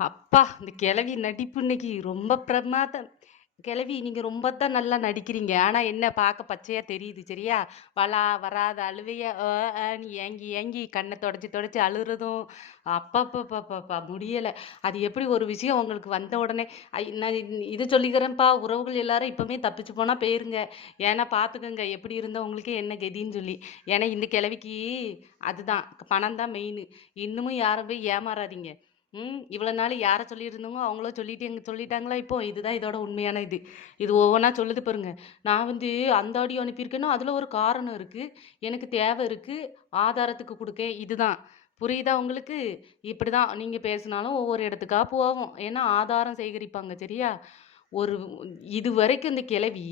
அப்பா! இந்த கிழவி நடிப்பு இன்னைக்கு ரொம்ப பிரமாதம். கிழவி நீங்க ரொம்ப தான் நல்லா நடிக்கிறீங்க. ஆனா என்ன பார்க்க பச்சையா தெரியுது சரியா? வளா வராத அழுவைய அ ஏங்கி ஏங்கி கண்ணை தொடச்சி தொடச்சி அழுறதும், அப்பப்பப்பப்பப்பா! முடியல. அது எப்படி ஒரு விஷயம் உங்களுக்கு வந்த உடனே நான் இதை சொல்லிக்கிறேன்ப்பா, உறவுகள் எல்லாரும் இப்பவுமே தப்பிச்சு போனா போயிருங்க. ஏன்னா பார்த்துக்கோங்க எப்படி இருந்தா உங்களுக்கு என்ன கதின்னு சொல்லி. ஏன்னா இந்த கிழவிக்கு அதுதான் பணம் தான் மெயின் இன்னமும் யாரும் போய் ஏமாறாதீங்க. ம். இவ்வளோ நாள் யாரை சொல்லியிருந்தோங்க அவங்களும் சொல்லிட்டு எங்க சொல்லிட்டாங்களா இப்போ? இதுதான் இதோட உண்மையான இது. இது ஒவ்வொன்றா சொல்லுது பாருங்க. நான் வந்து அந்த ஆடியோ அனுப்பியிருக்கேன்னா, அதில் ஒரு காரணம் இருக்குது எனக்கு தேவை இருக்குது ஆதாரத்துக்கு கொடுக்க இதுதான். புரியுதா உங்களுக்கு? இப்படி தான் நீங்கள் பேசினாலும் ஒவ்வொரு இடத்துக்கா போவோம். ஏன்னா ஆதாரம் சேகரிப்பாங்க சரியா? ஒரு இது வரைக்கும் இந்த கிளவி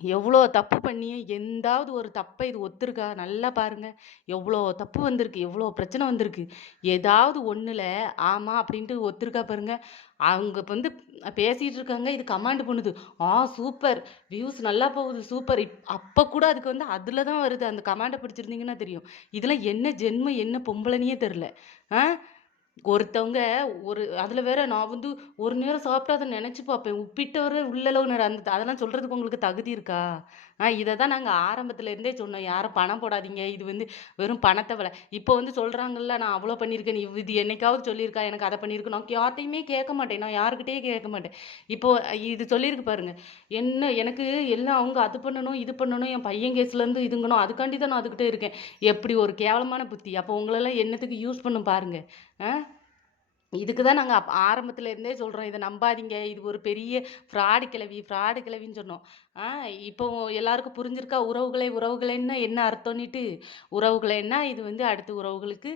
எவ்வளோ தப்பு பண்ணியும் எந்தாவது ஒரு தப்பை இது ஒத்துருக்கா? நல்லா பாருங்க. எவ்வளோ தப்பு வந்திருக்கு. எவ்வளோ பிரச்சனை வந்திருக்கு. ஏதாவது ஒன்றில் ஆமாம் அப்படின்ட்டு ஒத்துருக்கா பாருங்க. அவங்க வந்து பேசிகிட்டு இருக்காங்க. இது கமாண்ட் பண்ணுது. ஆ சூப்பர்! வியூஸ் நல்லா போகுது. சூப்பர்! இப் அப்போ கூட அதுக்கு வந்து அதில் தான் வருது. அந்த கமாண்டை பிடிச்சிருந்தீங்கன்னா தெரியும். இதெல்லாம் என்ன ஜென்மம்? என்ன பொம்பளைனே தெரில ஆ ஒருத்தவங்க ஒரு அதில் வேற நான் வந்து ஒரு நேரம் சாப்பிட்டா அதை நினச்சி பார்ப்பேன். உப்பிட்டவரே உள்ளளவு நேரம் அந்த அதெல்லாம் சொல்கிறதுக்கு உங்களுக்கு தகுதி இருக்கா? ஆ தான் நாங்கள் ஆரம்பத்துலேருந்தே சொன்னோம். யாரும் பணம் போடாதீங்க. இது வந்து வெறும் பணத்தை வல இப்போ வந்து சொல்கிறாங்கல்ல நான் அவ்வளோ பண்ணியிருக்கேன். இது என்னைக்காவது சொல்லியிருக்கா? எனக்கு அதை பண்ணியிருக்கு. நான் யார்ட்டையுமே கேட்க மாட்டேன். நான் யாருக்கிட்டே கேட்க மாட்டேன். இப்போ இது சொல்லியிருக்கு பாருங்க. என்ன எனக்கு எல்லாம் அவங்க அது பண்ணணும், இது பண்ணணும். என் பையன் கேஸ்லேருந்து இதுங்கணும். அதுக்காண்டி தான் நான் அதுக்கிட்டே இருக்கேன். எப்படி ஒரு கேவலமான புத்தி. அப்போ உங்களெல்லாம் என்னத்துக்கு யூஸ் பண்ணும் பாருங்கள் ஆ இதுக்கு தான் நாங்கள் அப் சொல்கிறோம் இதை நம்பாதீங்க. இது ஒரு பெரிய ஃப்ராடு கிழவி, ஃப்ராடு கிழவின்னு சொன்னோம். ஆ இப்போ எல்லாருக்கும் புரிஞ்சிருக்கா? உறவுகளை உறவுகளேன்னா என்ன அர்த்தம்னிட்டு? உறவுகளேன்னா இது வந்து அடுத்து உறவுகளுக்கு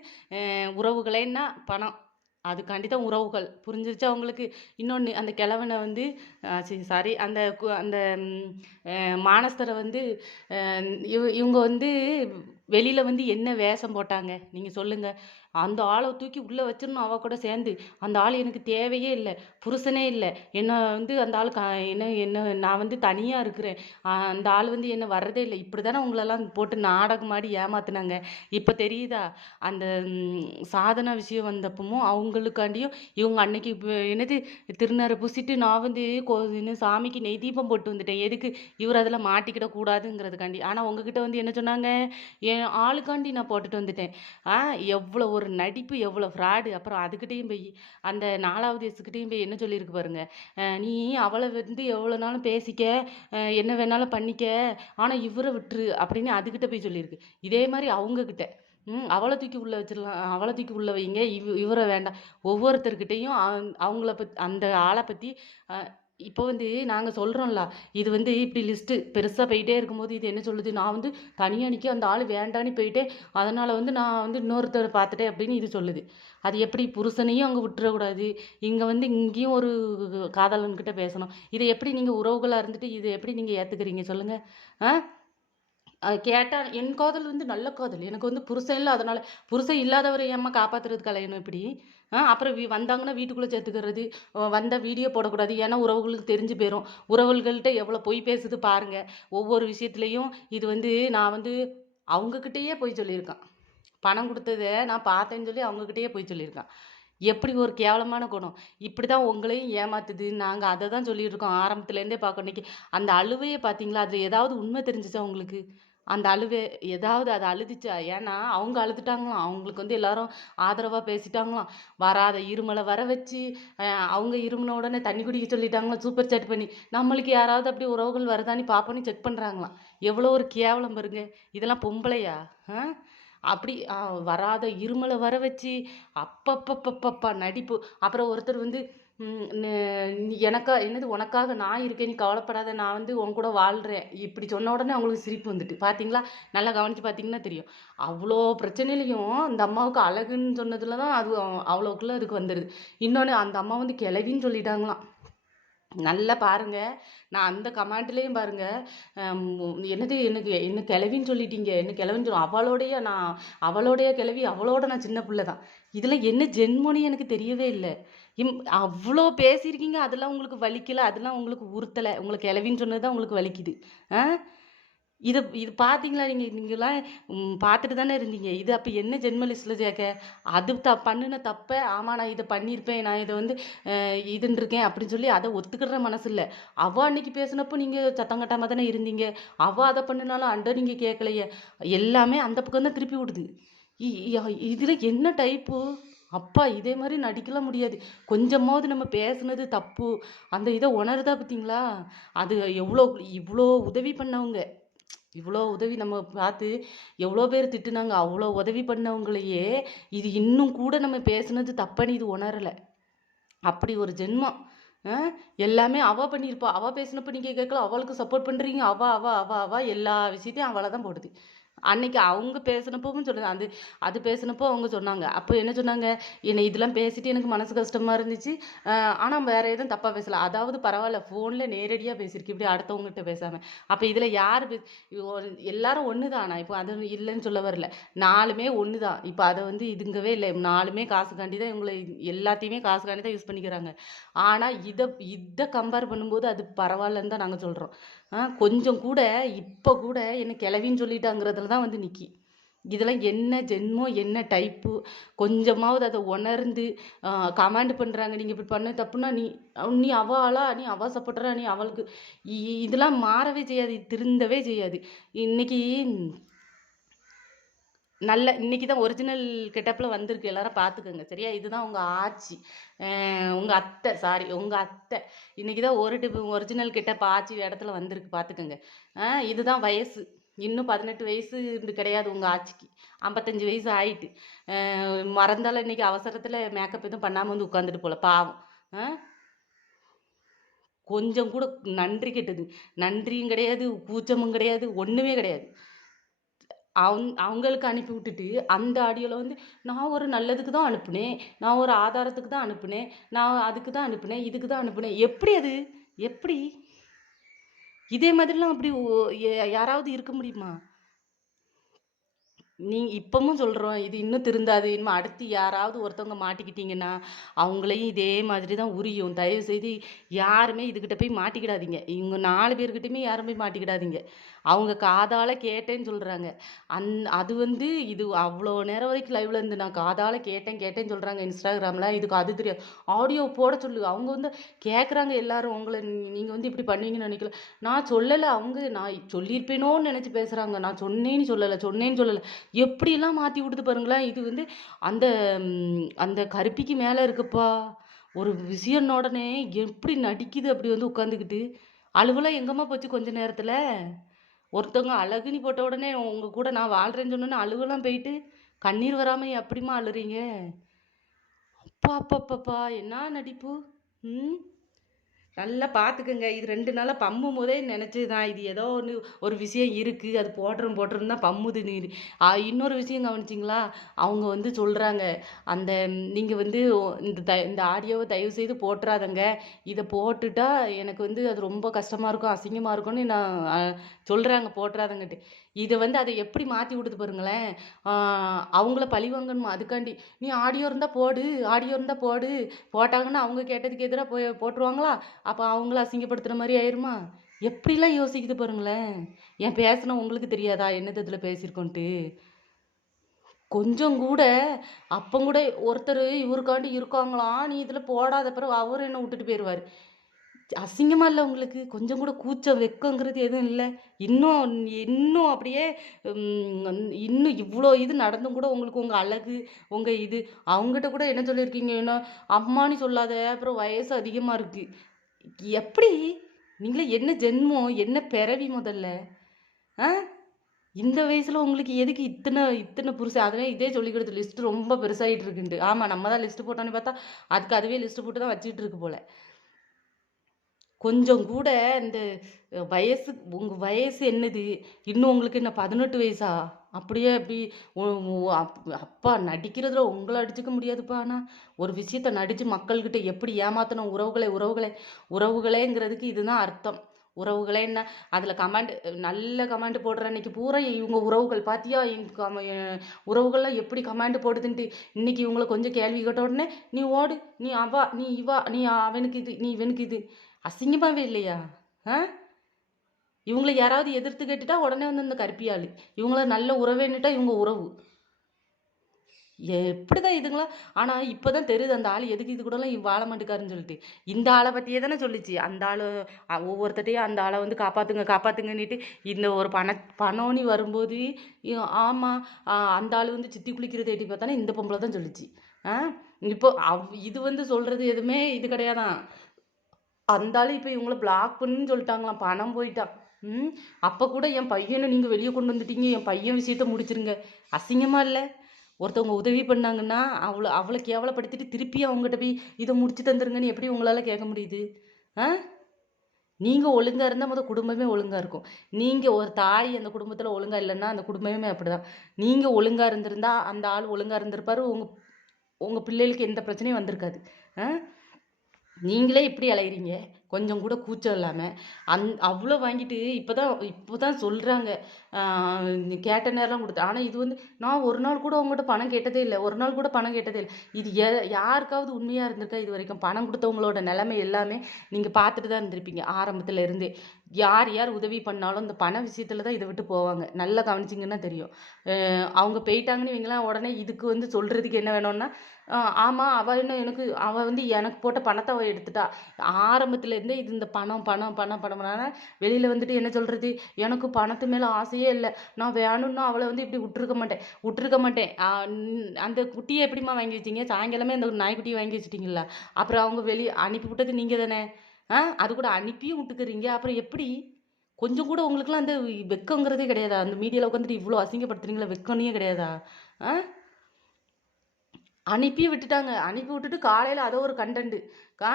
உறவுகளைன்னா உறவுகளேன்னா பணம். அதுக்காண்டி தான் உறவுகள். புரிஞ்சிருச்சா அவங்களுக்கு இன்னொன்று அந்த கிழவனை வந்து சாரி அந்த கு அந்த மானஸ்தரை வந்து இவ இவங்க வந்து வெளியில் வந்து என்ன வேஷம் போட்டாங்க? நீங்கள் சொல்லுங்கள் அந்த ஆளை தூக்கி உள்ள வச்சிடணும் அவ கூட சேர்ந்து. அந்த ஆள் எனக்கு தேவையே இல்லை புருஷனே இல்லை என்ன வந்து அந்த ஆள் க என்ன என்ன நான் வந்து தனியாக இருக்கிறேன். அந்த ஆள் வந்து என்ன வர்றதே இல்ல. இப்படிதானே உங்களெல்லாம் போட்டு நாடகமாடி ஏமாத்தினாங்க இப்போ தெரியுதா? அந்த சாதனா விஷயம் வந்தப்பமும் அவங்களுக்காண்டியும் இவங்க அன்னைக்கு இப்போ என்னது திருநரை பூசிட்டு நான் வந்து கோ சாமிக்கு நெய் தீபம் போட்டு வந்துட்டேன். எதுக்கு? இவர் அதில் மாட்டிக்கிட கூடாதுங்கிறதுக்காண்டி. ஆனால் உங்ககிட்ட வந்து என்ன சொன்னாங்க? என் ஆளுக்காண்டி நான் போட்டுட்டு வந்துட்டேன். ஆ எவ்வளோ ஒரு நடிப்பு, எவ்வளோ ஃப்ராடு. அப்புறம் அதுக்கிட்டேயும் போய் அந்த 4வது எஸ்கிட்டயும் போய் என்ன சொல்லியிருக்கு பாருங்க. நீ அவளை வந்து எவ்வளோ நாளும் பேசிக்க, என்ன வேணாலும் பண்ணிக்க. ஆனால் இவரை விட்டுரு அப்படின்னு அதுக்கிட்ட போய் சொல்லியிருக்கு. இதே மாதிரி அவங்கக்கிட்ட ம் அவளை தூக்கி உள்ளே வச்சிடலாம் அவளை தூக்கி உள்ள வைங்க. இவ் இவரை வேண்டாம். ஒவ்வொருத்தர்கிட்டையும் அவங்கள பத் அந்த ஆளை பற்றி இப்போ வந்து நாங்கள் சொல்கிறோம்ல இது வந்து இப்படி லிஸ்ட்டு பெருசாக போயிட்டே இருக்கும்போது இது என்ன சொல்லுது? நான் வந்து தனியாக நிற்க அந்த ஆள் வேண்டான்னு போயிட்டேன். அதனால் வந்து நான் வந்து இன்னொருத்தரை பார்த்துட்டேன் அப்படின்னு இது சொல்லுது. அது எப்படி புருஷனையும் அங்கே விட்டுறக்கூடாது. இங்கே வந்து இங்கேயும் ஒரு காதலன்கிட்ட பேசணும். இதை எப்படி நீங்கள் உறவுகளாக இருந்துட்டு இதை எப்படி நீங்கள் ஏற்றுக்கிறீங்க சொல்லுங்கள் ஆ கேட்டால் என் காதல் வந்து நல்ல காதல். எனக்கு வந்து புருஷன் இல்லை அதனால் புருஷன் இல்லாதவரை ஏமா காப்பாற்றுறது கலையணும் இப்படி? அப்புறம் வீ வந்தாங்கன்னா வீட்டுக்குள்ளே சேர்த்துக்கிறது. வந்தால் வீடியோ போடக்கூடாது. ஏன்னா உறவுகளுக்கு தெரிஞ்சு போயிடும் உறவுகள்கிட்ட எவ்வளோ பொய் பேசுது பாருங்கள் ஒவ்வொரு விஷயத்துலேயும் இது வந்து நான் வந்து அவங்கக்கிட்டேயே போய் சொல்லியிருக்கான். பணம் கொடுத்ததை நான் பார்த்தேன்னு சொல்லி அவங்கக்கிட்டேயே போய் சொல்லியிருக்கான். எப்படி ஒரு கேவலமான குணம். இப்படி தான் உங்களையும் ஏமாத்துது. நாங்கள் அதை தான் சொல்லிட்டு இருக்கோம். ஆரம்பத்துலேருந்தே பார்க்க அன்றைக்கி அந்த அழுவையை பார்த்தீங்களா? அதில் ஏதாவது உண்மை தெரிஞ்சுச்சா உங்களுக்கு? அந்த அழுவே ஏதாவது அது அழுதுச்சா? ஏன்னா அவங்க அழுதுட்டாங்களாம். அவங்களுக்கு வந்து எல்லாரும் ஆதரவாக பேசிட்டாங்களாம். வராத இருமலை வர வச்சு, அவங்க இருமலை உடனே தண்ணி குடிக்க சொல்லிட்டாங்களாம் சூப்பர் சாட் பண்ணி. நம்மளுக்கு யாராவது அப்படி உறவுகள் வருதான்னு பார்ப்போன்னு செக் பண்ணுறாங்களாம் எவ்வளோ ஒரு கேவலம் பாருங்க. இதெல்லாம் பொம்பளையா? ஆ அப்படி வராத இருமலை வர வச்சு, அப்பப்பப்பப்பப்பா நடிப்பு. அப்புறம் ஒருத்தர் வந்து எனக்கா என்னது உனக்காக நான் இருக்கேன். நீ கவலைப்படாத. நான் வந்து உன் கூட வாழ்கிறேன் இப்படி சொன்ன உடனே அவங்களுக்கு சிரிப்பு வந்துட்டு. பார்த்தீங்களா? நல்லா கவனித்து பார்த்தீங்கன்னா தெரியும். அவ்வளோ பிரச்சனையிலையும் அந்த அம்மாவுக்கு அழகுன்னு சொன்னதில் தான் அது அவ்வளோக்குள்ளே அதுக்கு வந்துடுது இன்னொன்று அந்த அம்மா வந்து கிளவின்னு சொல்லிட்டாங்களாம். நல்லா பாருங்க. நான் அந்த கமாண்ட்லேயும் பாருங்க. என்னது எனக்கு என்ன கிளவின்னு சொல்லிட்டீங்க. என்ன கிழவின்னு சொல்ல அவளோடைய நான் அவளோடைய கிழவி அவளோட நான் சின்ன பிள்ளை தான். இதில் என்ன ஜென்மோனி எனக்கு தெரியவே இல்லை இம் அவ்வளோ பேசியிருக்கீங்க. அதெல்லாம் உங்களுக்கு வலிக்கலை அதெல்லாம் உங்களுக்கு உறுத்தலை உங்களுக்கு இலவின்னு சொன்னது தான் உங்களுக்கு வலிக்குது. ஆ இதை இது பார்த்தீங்களா நீங்கள் நீங்களாம் பார்த்துட்டு தானே இருந்தீங்க. இது அப்போ என்ன ஜென்மலிஸ்டில் சேர்க்க? அது த பண்ணுன தப்பை ஆமாம் நான் இதை பண்ணியிருப்பேன். நான் இதை வந்து அ இதுன்னு இருக்கேன் அப்படின்னு சொல்லி அதை ஒத்துக்கிடுற மனசு இல்லை அவள் அன்னைக்கு பேசினப்போ நீங்கள் சத்தம் கட்டாமல் தானே இருந்தீங்க. அவள் அதை பண்ணுனாலும் அண்டர் நீங்கள் கேட்கலையே. எல்லாமே அந்த பக்கம் தான் திருப்பி விடுது. இ என்ன டைப்பு? அப்பா இதே மாதிரி நடிக்கலாம் முடியாது. கொஞ்சமாவது நம்ம பேசுனது தப்பு. அந்த இதை உணருதா பார்த்தீங்களா? அது எவ்வளோ இவ்வளோ உதவி பண்ணவங்க. இவ்வளோ உதவி நம்ம பார்த்து எவ்வளோ பேர் திட்டுனாங்க. அவ்வளோ உதவி பண்ணவங்களையே, இது இன்னும் கூட நம்ம பேசுனது தப்புன்னு இது உணரல. அப்படி ஒரு ஜென்மம். எல்லாமே அவ பண்ணியிருப்பா. அவ பேசினப்ப நீங்கள் கேட்கல. அவளுக்கு சப்போர்ட் பண்ணுறீங்க அவ, அவ, அவ, அவ எல்லா விஷயத்தையும் அவளை தான் போடுது. அன்னைக்கு அவங்க பேசினப்பவும் சொல்லுது. அது அது பேசினப்போ அவங்க சொன்னாங்க. அப்போ என்ன சொன்னாங்க? என்னை இதெல்லாம் பேசிட்டு எனக்கு மனசு கஷ்டமா இருந்துச்சு. ஆனால் வேற எதுவும் தப்பாக பேசல. அதாவது பரவாயில்ல ஃபோனில் நேரடியாக பேசியிருக்கு. இப்படி அடுத்தவங்ககிட்ட பேசாம. அப்போ இதில் யார் பே எல்லாரும் ஒன்று தான். ஆனால் இப்போ அது இல்லைன்னு சொல்ல வரல. நாலுமே ஒன்று தான். இப்போ அதை வந்து இதுங்கவே இல்லை நாலுமே காசுக்காண்டி தான் இவங்களை எல்லாத்தையுமே காசுக்காண்டி தான் யூஸ் பண்ணிக்கிறாங்க. ஆனால் இதை இதை கம்பேர் பண்ணும்போது அது பரவாயில்லன்னு தான் நாங்கள் சொல்கிறோம் கொஞ்சம் கூட இப்போ கூட என்ன கிளவின்னு சொல்லிட்டாங்கிறதுல தான் வந்து நிற்கி இதெல்லாம் என்ன ஜென்மம்? என்ன டைப்பு? கொஞ்சமாவது அதை உணர்ந்து கமாண்ட் பண்ணுறாங்க நீங்கள் இப்படி பண்ண தப்புன்னா, நீ நீ அவளா நீ அவள் சப்போர்ட்டரா? நீ அவளுக்கு இ இதெல்லாம் மாறவே செய்யாது. திருந்தவே செய்யாது. இன்னைக்கு நல்ல இன்றைக்கி தான் ஒரிஜினல் கெட்டப்பில் வந்திருக்கு. எல்லாரும் பார்த்துக்கோங்க சரியா? இதுதான் உங்கள் ஆச்சி. உங்கள் அத்தை சாரி உங்கள் அத்தை. இன்றைக்கி தான் ஒரு டிப் ஒரிஜினல் கெட்டப் ஆச்சி இடத்துல வந்திருக்கு பார்த்துக்கோங்க இதுதான் வயசு. இன்னும் 18 வயசு இருந்து கிடையாது உங்கள் ஆட்சிக்கு ஐம்பத்தஞ்சு வயசு ஆயிட்டு. மறந்தாலும் இன்னைக்கு அவசரத்தில் மேக்கப் எதுவும் பண்ணாமல் வந்து உட்காந்துட்டு போல பாவம். ஆ கொஞ்சம் கூட நன்றி கெட்டது. நன்றியும் கிடையாது, கூச்சமும் கிடையாது, ஒன்றுமே கிடையாது. அவங் அவங்களுக்கு அனுப்பி விட்டுட்டு, அந்த ஆடியோவில் வந்து நான் ஒரு நல்லதுக்கு தான் அனுப்புனேன். நான் ஒரு ஆதாரத்துக்கு தான் அனுப்புனேன். நான் அதுக்கு தான் அனுப்புனேன். இதுக்கு தான் அனுப்புனேன். எப்படி அது? எப்படி? இதே மாதிரிலாம் அப்படி யாராவது இருக்க முடியுமா? நீங்கள் இப்பவும் சொல்கிறோம் இது இன்னும் திருந்தாது. இனிமேல் அடுத்து யாராவது ஒருத்தவங்க மாட்டிக்கிட்டீங்கன்னா, அவங்களையும் இதே மாதிரி தான் உரியும். தயவு செய்து யாருமே இதுக்கிட்ட போய் மாட்டிக்கிடாதீங்க. இவங்க நாலு பேர்கிட்டையுமே யாரும் போய் மாட்டிக்கிடாதீங்க. அவங்க காதால் கேட்டேன்னு சொல்கிறாங்க அந் அது வந்து இது அவ்வளோ நேரம் வரைக்கும் லைவ்ல இருந்து நான் காதால் கேட்டேன் கேட்டேன்னு சொல்கிறாங்க இன்ஸ்டாகிராமில் இதுக்கு அது தெரியாது. ஆடியோ போட சொல்லு. அவங்க வந்து கேட்குறாங்க எல்லாரும். உங்களை நீங்கள் வந்து இப்படி பண்ணுவீங்கன்னு நினைக்கல. நான் சொல்லலை அவங்க நான் சொல்லியிருப்பேனோன்னு நினச்சி பேசுகிறாங்க நான் சொன்னேன்னு சொல்லலை சொன்னேன்னு சொல்லலை எப்படியெல்லாம் மாற்றி விடுது பாருங்களேன். இது வந்து அந்த அந்த கருப்பிக்கு மேலே இருக்குப்பா. ஒரு விஷயம்ன உடனே எப்படி நடிக்குது அப்படி வந்து உட்காந்துக்கிட்டு. அழுவலாம் எங்கம்மா போச்சு கொஞ்ச நேரத்தில் ஒருத்தவங்க அழகுன்னு போட்ட உடனே உங்கள் கூட நான் வாழ்கிறேன்னு சொன்னோனே அழுவலாம் போயிட்டு, கண்ணீர் வராமல் எப்படிம்மா அழுறீங்க? அப்பா அப்பப்பப்பா! என்ன நடிப்பு? ம். நல்லா பார்த்துக்கங்க. இது ரெண்டு நாளாக பம்மும் போதே நினச்சி தான். இது ஏதோ ஒன்று ஒரு விஷயம் இருக்குது அது போட்டுரும் போட்டுருன்னு தான் பம்முது நீரு. இன்னொரு விஷயம் கவனிச்சிங்களா அவங்க வந்து சொல்கிறாங்க அந்த நீங்கள் வந்து இந்த த இந்த ஆடியோவை தயவு செய்து போட்டுறாதங்க இதை போட்டுட்டா எனக்கு வந்து அது ரொம்ப கஷ்டமாக இருக்கும், அசிங்கமாக இருக்கும்னு நான் சொல்கிறாங்க போட்டுறாதங்கிட்டு இதை வந்து அதை எப்படி மாற்றி விடுது பாருங்களேன். அவங்கள அவங்கள பழிவாங்கணுமா அதுக்காண்டி. நீ ஆடியோ இருந்தால் போடு, ஆடியோ இருந்தால் போடு. போட்டாங்கன்னா அவங்க கேட்டதுக்கு எதிராக போய் போட்டுருவாங்களா? அப்போ அவங்கள அசிங்கப்படுத்துகிற மாதிரி ஆயிருமா? எப்படிலாம் யோசிக்குது பாருங்களேன். ஏன் பேசுன உங்களுக்கு தெரியாதா? என்னது இதில் பேசியிருக்கோன்ட்டு? கொஞ்சம் கூட அப்போ கூட ஒருத்தர் இவருக்காண்டி இருக்காங்களாம். நீ இதில் போடாத பிறகு அவர் என்ன விட்டுட்டு போயிடுவார் அசிங்கமாக இல்லை உங்களுக்கு? கொஞ்சம் கூட கூச்சம், வெக்கங்கிறது எதுவும் இல்லை இன்னும் இன்னும் அப்படியே இன்னும் இவ்வளோ இது நடந்தும் கூட உங்களுக்கு உங்கள் அழகு, உங்கள் இது அவங்ககிட்ட கூட என்ன சொல்லியிருக்கீங்க என்ன அம்மான்னு சொல்லாத. அப்புறம் வயசு அதிகமாக இருக்குது எப்படி? நீங்களே என்ன ஜென்மம்? என்ன பிறவி முதல்ல? ஆ? இந்த வயசில் உங்களுக்கு எதுக்கு இத்தனை இத்தனை புருஷன்? அதுவே இதே சொல்லிக்கிடுது லிஸ்ட்டு ரொம்ப பெருசாகிட்டு இருக்குண்டு ஆமாம் நம்ம தான் லிஸ்ட்டு போட்டோன்னு பார்த்தா, அதுக்கு அதுவே லிஸ்ட்டு போட்டு தான் வச்சுட்டு இருக்கு போல. கொஞ்சம் கூட இந்த வயசு உங்கள் வயசு என்னது? இன்னும் உங்களுக்கு என்ன 18 வயசா? அப்படியே அப்படி அப்பா நடிக்கிறதுல உங்களை அடிச்சுக்க முடியாதுப்பா ஆனால் ஒரு விஷயத்த நடித்து மக்கள்கிட்ட எப்படி ஏமாத்தணும் உறவுகளை உறவுகளை உறவுகளேங்கிறதுக்கு இதுதான் அர்த்தம். உறவுகளே என்ன அதில் கமெண்ட் நல்ல கமெண்ட் போடுற அன்னைக்கு பூரா இவங்க உறவுகள் பார்த்தியா உறவுகள்லாம் எப்படி கமெண்ட் போடுதுன்ட்டு. இன்னைக்கு இவங்கள கொஞ்சம் கேள்வி கேட்ட உடனே, நீ ஓடு, நீ அவா நீ இவா நீ அவனுக்கு இது, நீ இவனுக்கு இது. அசிங்கமாகவே இல்லையா? ஆ? இவங்கள யாராவது எதிர்த்து கேட்டுட்டா உடனே வந்து இந்த கருப்பியாள். இவங்கள நல்ல உறவேன்னுட்டா இவங்க உறவு. எப்படிதான் இதுங்களா? ஆனால் இப்போ தான் தெரியுது அந்த ஆள் எதுக்கு இது கூடலாம் இவ் வாழ மாட்டேக்காருன்னு சொல்லிட்டு. இந்த ஆளை பற்றியே தானே சொல்லிச்சு. அந்த ஆள் ஒவ்வொருத்தட்டையும் அந்த ஆளை வந்து காப்பாற்றுங்க காப்பாற்றுங்கன்னுட்டு இந்த ஒரு பண பணம்னு வரும்போது ஆமாம் அந்த ஆள் வந்து சித்தி குளிக்கிறது எட்டி பார்த்தானே இந்த பொம்பளை தான் சொல்லிச்சு. ஆ? இப்போ அவ் இது வந்து சொல்கிறது எதுவுமே இது கிடையாதான். அந்த ஆள் இப்போ இவங்கள பிளாக் பண்ணுன்னு சொல்லிட்டாங்களாம். பணம் போயிட்டான் ம் அப்போ கூட என் பையனை நீங்கள் வெளியே கொண்டு வந்துட்டீங்க. என் பையன் விஷயத்த முடிச்சிருங்க. அசிங்கமாக இல்லை. ஒருத்தவங்க உதவி பண்ணாங்கன்னா அவளை அவளை கேவலப்படுத்திட்டு திருப்பி அவங்ககிட்ட போய் இதை முடிச்சு தந்துருங்கன்னு எப்படி உங்களால் கேட்க முடியுது? ஆ? நீங்கள் ஒழுங்காக இருந்தால் மொதல் குடும்பமே ஒழுங்காக இருக்கும். நீங்கள் ஒரு தாய் அந்த குடும்பத்தில் ஒழுங்காக இல்லைன்னா அந்த குடும்பமே அப்படிதான். நீங்கள் ஒழுங்காக இருந்திருந்தா அந்த ஆள் ஒழுங்காக இருந்திருப்பாரு. உங்கள் உங்கள் பிள்ளைகளுக்கு எந்த பிரச்சனையும் வந்திருக்காது. ஆ? நீங்களே இப்படி அலைகிறீங்க கொஞ்சம் கூட கூச்சம் இல்லாமல் அந் அவ்வளோ வாங்கிட்டு இப்போ தான் இப்போ தான் சொல்கிறாங்க கேட்ட நேரம்லாம் கொடுத்து ஆனால் இது வந்து நான் ஒரு நாள் கூட உங்கள்கிட்ட பணம் கேட்டதே இல்லை. ஒரு நாள் கூட பணம் கேட்டதே இல்லை. இது எ யாருக்காவது உண்மையாக இருந்திருக்கா இது வரைக்கும்? பணம் கொடுத்தவங்களோட நிலைமை எல்லாமே நீங்கள் பார்த்துட்டு தான் இருந்திருப்பீங்க ஆரம்பத்தில் இருந்தே. யார் யார் உதவி பண்ணாலும் இந்த பண விஷயத்தில் தான் இதை விட்டு போவாங்க. நல்லா கவனிச்சிங்கன்னா தெரியும். அவங்க போயிட்டாங்கன்னு இவங்களாம் உடனே இதுக்கு வந்து சொல்கிறதுக்கு என்ன வேணும்னா ஆமாம் அவள் இன்னும் என்ன எனக்கு அவள் வந்து எனக்கு போட்ட பணத்தை அவள் எடுத்துட்டா. ஆரம்பத்தில் இருந்து இது இந்த பணம் பணம் பணம் பணம்னால வெளியில் வந்துட்டு என்ன சொல்கிறது எனக்கு பணத்து மேலே ஆசையே இல்லை. நான் வேணும்னா அவளை வந்து இப்படி விட்டுருக்க மாட்டேன். விட்டுருக்க மாட்டேன். அந்த குட்டியை எப்படிம்மா வாங்கி வச்சீங்க? சாயங்காலமே அந்த நாய்க்குட்டியை வாங்கி வச்சிட்டிங்களா அப்புறம் அவங்க வெளியே அனுப்பி விட்டது நீங்கள் தானே? ஆ அது கூட அனுப்பியும் விட்டுக்கிறீங்க. அப்புறம் எப்படி? கொஞ்சம் கூட உங்களுக்குலாம் அந்த வெக்கங்கிறதே கிடையாதா? அந்த மீடியாவில் உட்காந்துட்டு இவ்வளோ அசிங்கப்படுத்துறீங்களா வெக்கம்னே கிடையாதா? ஆ? அனுப்பி விட்டுட்டாங்க. அனுப்பி விட்டுட்டு காலையில் அதோ ஒரு கண்டென்ட்டு கா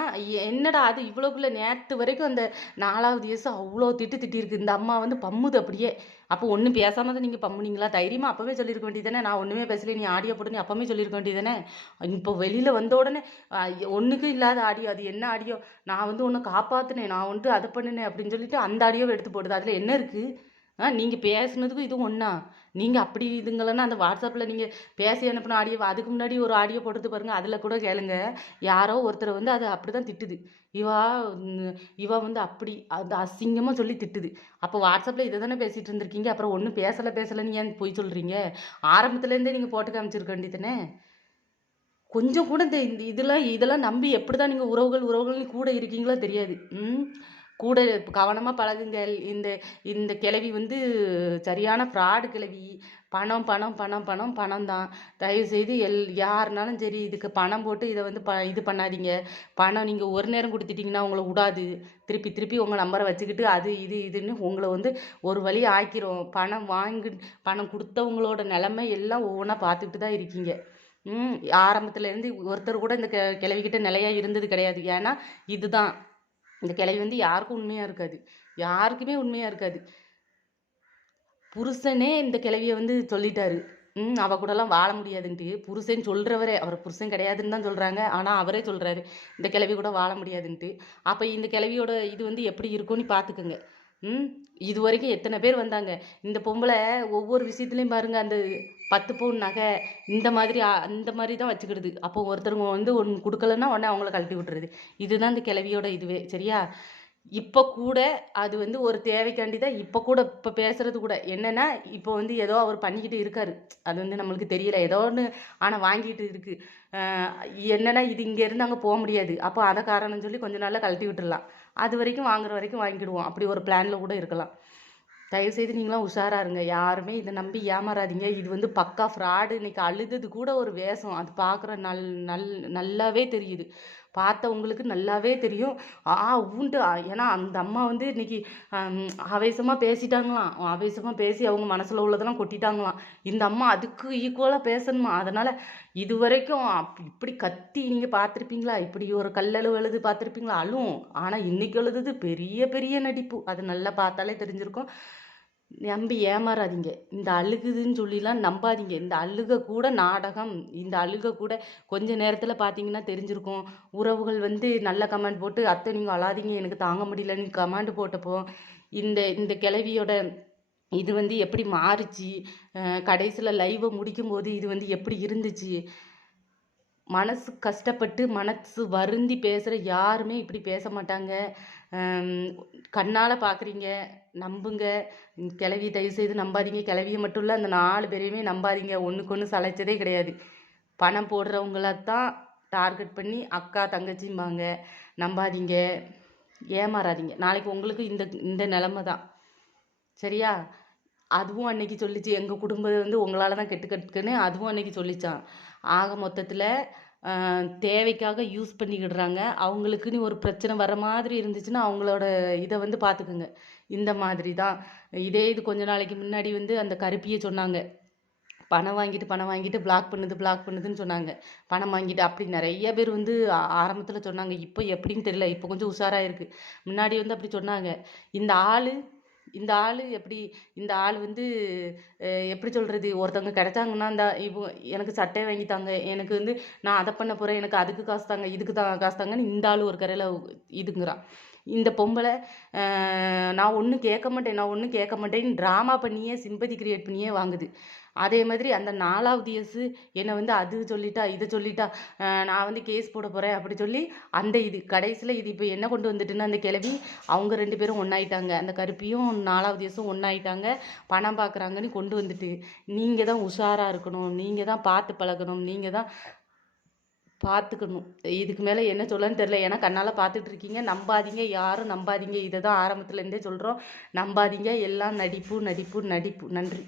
என்னடா அது இவ்வளோக்குள்ள நேற்று வரைக்கும் அந்த நாலாவது வயசு அவ்வளோ திட்டு திட்டிருக்கு இந்த அம்மா வந்து பம்முது அப்படியே. அப்போ ஒன்றும் பேசாமல் தான் நீங்கள் பம்முனீங்களா? தைரியமாக அப்போவே சொல்லியிருக்க வேண்டியதானே நான் ஒன்றுமே பேசல. நீ ஆடியோ போட்டு நீ அப்போவே சொல்லியிருக்க வேண்டியதானே இப்போ வெளியில் வந்த உடனே ஒன்றுக்கும் இல்லாத ஆடியோ. அது என்ன ஆடியோ? நான் வந்து ஒன்று காப்பாற்றினேன் நான் வந்து அதை பண்ணினேன் அப்படின்னு சொல்லிட்டு அந்த ஆடியோவை எடுத்து போடுது. அதில் என்ன இருக்குது ஆ நீங்கள் பேசுனதுக்கும் இதுவும் ஒன்றா நீங்கள் அப்படி இதுங்களன்னா அந்த வாட்ஸ்அப்பில் நீங்கள் பேசி அனுப்பின ஆடியோ அதுக்கு முன்னாடி ஒரு ஆடியோ போட்டது பாருங்கள் அதில் கூட கேளுங்க. யாரோ ஒருத்தரை வந்து அது அப்படி தான் திட்டுது. இவா இவா இவ வந்து அப்படி அது அசிங்கமாக சொல்லி திட்டுது. அப்போ வாட்ஸ்அப்பில் இதை தானே பேசிகிட்டு இருந்திருக்கீங்க? அப்புறம் ஒன்றும் பேசலை பேசலைன்னு ஏன் போய் சொல்கிறீங்க ஆரம்பத்துலேருந்தே நீங்கள் போட்டு காமிச்சிருக்க வேண்டியதானே கொஞ்சம் கூட இந்த இந்த இதெல்லாம் இதெல்லாம் நம்பி எப்படி தான் நீங்கள் உறவுகள் உறவுகள் கூட இருக்கீங்களோ தெரியாது. ம்? கூட கவனமாக பழகுங்க இந்த இந்த கிழவி வந்து சரியான ஃப்ராடு கிழவி. பணம் பணம் பணம் பணம் பணம் தான். தயவுசெய்து எல் யாருனாலும் சரி இதுக்கு பணம் போட்டு இதை வந்து ப இது பண்ணாதீங்க. பணம் நீங்கள் ஒரு நேரம் கொடுத்துட்டிங்கன்னா உங்களை விடாது திருப்பி திருப்பி உங்கள் நம்பரை வச்சுக்கிட்டு அது இது இதுன்னு உங்களை வந்து ஒரு வழி ஆக்கிரும். பணம் வாங்கி பணம் கொடுத்தவங்களோட நிலைமை எல்லாம் ஒவ்வொன்றா பார்த்துக்கிட்டு தான் இருக்கீங்க. ம் இருந்து ஒருத்தர் கூட இந்த கிளவிக்கிட்ட நிலையாக இருந்தது கிடையாது. ஏன்னா இதுதான். இந்த கிளவி வந்து யாருக்கும் உண்மையாக இருக்காது. யாருக்குமே உண்மையாக இருக்காது. புருஷனே இந்த கிளவியை வந்து சொல்லிட்டாரு. ம் அவ கூடலாம் வாழ முடியாதுன்ட்டு. புருஷன் சொல்கிறவரே அவர் புருஷன் கிடையாதுன்னு தான் சொல்கிறாங்க ஆனால் அவரே சொல்கிறாரு இந்த கிழவி கூட வாழ முடியாதுன்ட்டு. அப்போ இந்த கிளவியோட இது வந்து எப்படி இருக்கும்னு பார்த்துக்குங்க ம் இது வரைக்கும் எத்தனை பேர் வந்தாங்க. இந்த பொம்பளை ஒவ்வொரு விஷயத்துலையும் பாருங்கள் அந்த பத்து பவுன் நகை இந்த மாதிரி அந்த மாதிரி தான் வச்சுக்கிடுது அப்போ ஒருத்தருங்க வந்து ஒன்று கொடுக்கலன்னா உடனே அவங்கள கழட்டி விட்டுறது. இதுதான் இந்த கிளவியோட இதுவே சரியா? இப்போ கூட அது வந்து ஒரு தேவைக்காண்டி தான் இப்போ கூட இப்போ பேசுறது கூட. என்னன்னா இப்போ வந்து ஏதோ அவர் பண்ணிக்கிட்டு இருக்காரு. அது வந்து நம்மளுக்கு தெரியல. ஏதோ ஒன்று ஆனால் வாங்கிட்டு இருக்கு. என்னன்னா இது இங்கேருந்து அங்கே போக முடியாது. அப்போ அதை காரணம் சொல்லி கொஞ்ச நாளில் கழட்டி விட்டுடலாம் அது வரைக்கும் வாங்குற வரைக்கும் வாங்கிடுவோம். அப்படி ஒரு பிளானில் கூட இருக்கலாம். தயவுசெய்து நீங்களாம் உஷாரா இருங்க. யாருமே இதை நம்பி ஏமாறாதீங்க. இது வந்து பக்கா ஃப்ராடு இன்னைக்கு அழுதது கூட ஒரு வேஷம். அது பார்க்குற நல் நல் நல்லாவே தெரியுது. பார்த்தவங்களுக்கு நல்லாவே தெரியும். ஆ உண்டு. ஏன்னா அந்த அம்மா வந்து இன்னைக்கு ஆவேசமாக பேசிட்டாங்களாம். ஆவேசமாக பேசி அவங்க மனசில் உள்ளதெல்லாம் கொட்டிட்டாங்களாம். இந்த அம்மா அதுக்கு ஈக்குவலாக பேசணுமா? அதனால் இது வரைக்கும் அப்- இப்படி கத்தி நீங்கள் பார்த்துருப்பீங்களா? இப்படி ஒரு கல்லளவு அழுது பார்த்துருப்பீங்களா? அழுவும். ஆனால் இன்றைக்கி எழுதுது பெரிய பெரிய நடிப்பு. அது நல்லா பார்த்தாலே தெரிஞ்சிருக்கும். நம்பி ஏமாறாதீங்க. இந்த அழுகுதுன்னு சொல்லிலாம் நம்பாதீங்க. இந்த அழுக கூட நாடகம் இந்த அழுக கூட கொஞ்ச நேரத்தில் பார்த்தீங்கன்னா தெரிஞ்சிருக்கும். உறவுகள் வந்து நல்ல கமெண்ட் போட்டு அத்தை நீங்கள் அழாதீங்க எனக்கு தாங்க முடியலன்னு கமெண்ட் போட்டப்போ. இந்த இந்த கிளவியோட இது வந்து எப்படி மாறுச்சு? கடைசியில் லைவை முடிக்கும்போது இது வந்து எப்படி இருந்துச்சு? மனசு கஷ்டப்பட்டு மனசு வருந்தி பேசுகிற யாருமே இப்படி பேச மாட்டாங்க. கண்ணால் பார்க்குறீங்க நம்புங்க. கிளவி தயவுசெய்து நம்பாதீங்க. கிளவியை மட்டும் இல்லை அந்த நாலு பேரையுமே நம்பாதீங்க. ஒன்றுக்கு ஒன்று சளைச்சதே கிடையாது. பணம் போடுறவங்கள தான் டார்கெட் பண்ணி அக்கா தங்கச்சிம்பாங்க. நம்பாதீங்க. ஏமாறாதீங்க. நாளைக்கு உங்களுக்கு இந்த இந்த நிலமை தான் சரியா? அதுவும் அன்னைக்கு சொல்லிச்சு. எங்கள் குடும்பம் வந்து உங்களால் தான் கெட்டு கெட்டுக்குன்னு அதுவும் அன்னைக்கு சொல்லிச்சான் ஆக மொத்தத்தில் தேவைக்காக யூஸ் பண்ணிக்கிடுறாங்க. அவங்களுக்குன்னு ஒரு பிரச்சனை வர மாதிரி இருந்துச்சுன்னா அவங்களோட இதை வந்து பார்த்துக்குங்க. இந்த மாதிரி தான். இதே இது கொஞ்ச நாளைக்கு முன்னாடி வந்து அந்த கருப்பியை சொன்னாங்க. பணம் வாங்கிட்டு பணம் வாங்கிட்டு பிளாக் பண்ணுது பிளாக் பண்ணுதுன்னு சொன்னாங்க. பணம் வாங்கிட்டு அப்படி நிறைய பேர் வந்து ஆரம்பத்தில் சொன்னாங்க. இப்போ எப்படின்னு தெரியல. இப்போ கொஞ்சம் உஷாராக இருக்குது முன்னாடி வந்து அப்படி சொன்னாங்க. இந்த ஆள் இந்த ஆள் எப்படி இந்த ஆள் வந்து எப்படி சொல்கிறது ஒருத்தவங்க கிடைச்சாங்கன்னா இந்த இவ எனக்கு சட்டையை வாங்கி தாங்க எனக்கு வந்து நான் அதை பண்ண போகிறேன் எனக்கு அதுக்கு காசு தாங்க இதுக்கு தான் காசு தாங்கன்னு இந்த ஆள் ஒரு கரையில் இதுங்கிறான் இந்த பொம்பளை நான் ஒன்றும் கேட்க மாட்டேன் நான் ஒன்றும் கேட்க மாட்டேன்னு ட்ராமா பண்ணியே சிம்பதி கிரியேட் பண்ணியே வாங்குது. அதே மாதிரி அந்த நாலாவது இயர்ஸு என்னை வந்து அது சொல்லிட்டா இதை சொல்லிட்டா நான் வந்து கேஸ் போட போகிறேன் அப்படி சொல்லி அந்த இது கடைசியில் இது இப்போ என்ன கொண்டு வந்துட்டுன்னு அந்த கிளவி அவங்க ரெண்டு பேரும் ஒன்றாயிட்டாங்க அந்த கருப்பியும் நாலாவது இயர்ஸும் ஒன்றாயிட்டாங்க பணம் பார்க்குறாங்கன்னு கொண்டு வந்துட்டு நீங்கள் தான் உஷாராக இருக்கணும் நீங்கள் தான் பார்த்து பழகணும் நீங்கள் தான் பார்த்துக்கணும். இதுக்கு மேலே என்ன சொல்லன்னு தெரில ஏன்னா கண்ணால் பார்த்துட்டு இருக்கீங்க நம்பாதீங்க. யாரும் நம்பாதீங்க. இதை தான் ஆரம்பத்துலேருந்தே சொல்கிறோம் நம்பாதீங்க. எல்லாம் நடிப்பு நடிப்பு நடிப்பு. நன்றி.